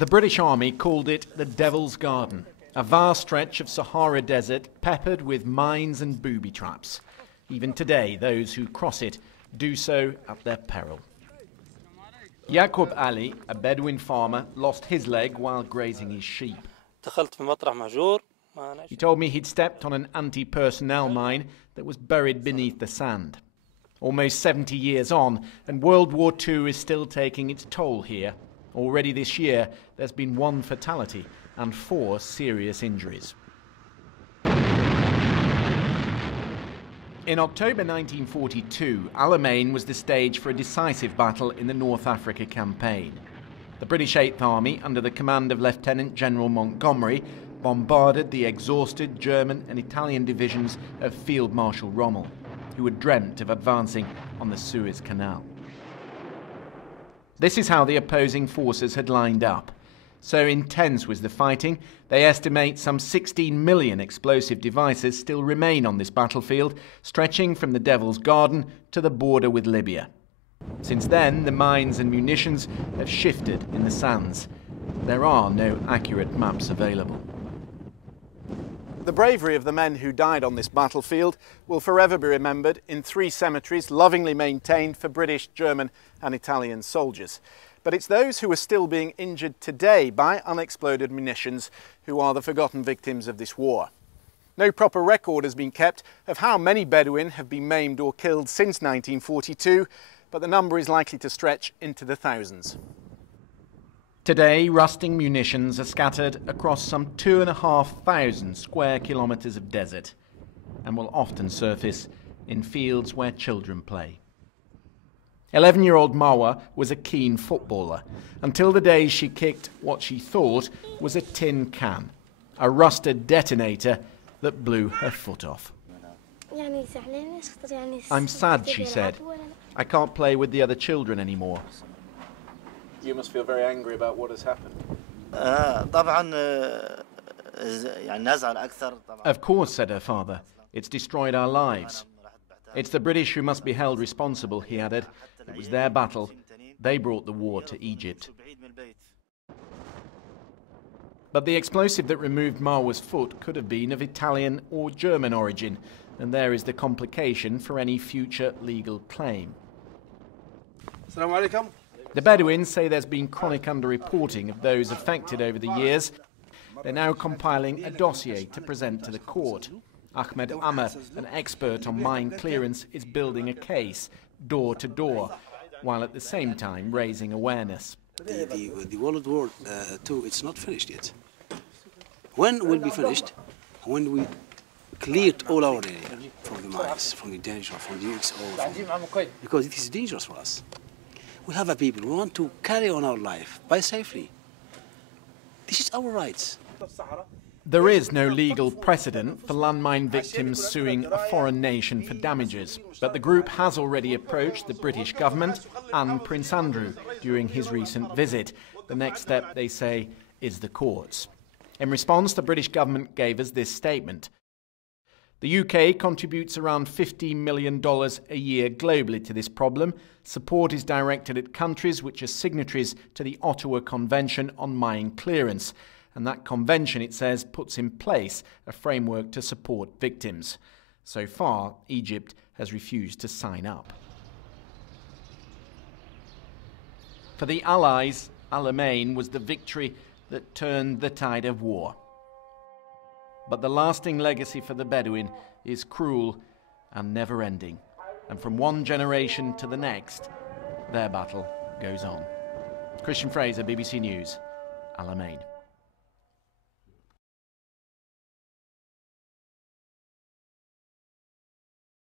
The British Army called it the Devil's Garden, a vast stretch of Sahara desert peppered with mines and booby traps. Even today, those who cross it do so at their peril. Yaqub Ali, a Bedouin farmer, lost his leg while grazing his sheep. He told me he'd stepped on an anti-personnel mine that was buried beneath the sand. Almost 70 years on, and World War II is still taking its toll here. Already this year, there's been 1 fatality and 4 serious injuries. In October 1942, Alamein was the stage for a decisive battle in the North Africa campaign. The British 8th Army, under the command of Lieutenant General Montgomery, bombarded the exhausted German and Italian divisions of Field Marshal Rommel, who had dreamt of advancing on the Suez Canal. This is how the opposing forces had lined up. So intense was the fighting, they estimate some 16 million explosive devices still remain on this battlefield, stretching from the Devil's Garden to the border with Libya. Since then, the mines and munitions have shifted in the sands. There are no accurate maps available. The bravery of the men who died on this battlefield will forever be remembered in 3 cemeteries lovingly maintained for British, German and Italian soldiers. But it's those who are still being injured today by unexploded munitions who are the forgotten victims of this war. No proper record has been kept of how many Bedouin have been maimed or killed since 1942, but the number is likely to stretch into the thousands. Today, rusting munitions are scattered across some 2,500 square kilometres of desert and will often surface in fields where children play. 11-year-old Marwa was a keen footballer until the day she kicked what she thought was a tin can, a rusted detonator that blew her foot off. "I'm sad," she said. "I can't play with the other children anymore." You must feel very angry about what has happened. Of course, said her father. It's destroyed our lives. It's the British who must be held responsible, he added. It was their battle. They brought the war to Egypt. But the explosive that removed Marwa's foot could have been of Italian or German origin, and there is the complication for any future legal claim. Assalamu alaikum. The Bedouins say there's been chronic underreporting of those affected over the years. They're now compiling a dossier to present to the court. Ahmed, an expert on mine clearance, is building a case, door to door, while at the same time raising awareness. The World War II, it's not finished yet. When it will be finished? When we cleared all our area from the mines, from the danger, from the UXO, because it is dangerous for us. We have a people who want to carry on our life by safely. This is our rights. There is no legal precedent for landmine victims suing a foreign nation for damages, but the group has already approached the British government and Prince Andrew during his recent visit. The next step, they say, is the courts. In response, the British government gave us this statement. The UK contributes around $15 million a year globally to this problem. Support is directed at countries which are signatories to the Ottawa Convention on Mine Clearance. And that convention, it says, puts in place a framework to support victims. So far, Egypt has refused to sign up. For the Allies, Alamein was the victory that turned the tide of war. But the lasting legacy for the Bedouin is cruel and never-ending. And from one generation to the next, their battle goes on. Christian Fraser, BBC News, Alamein.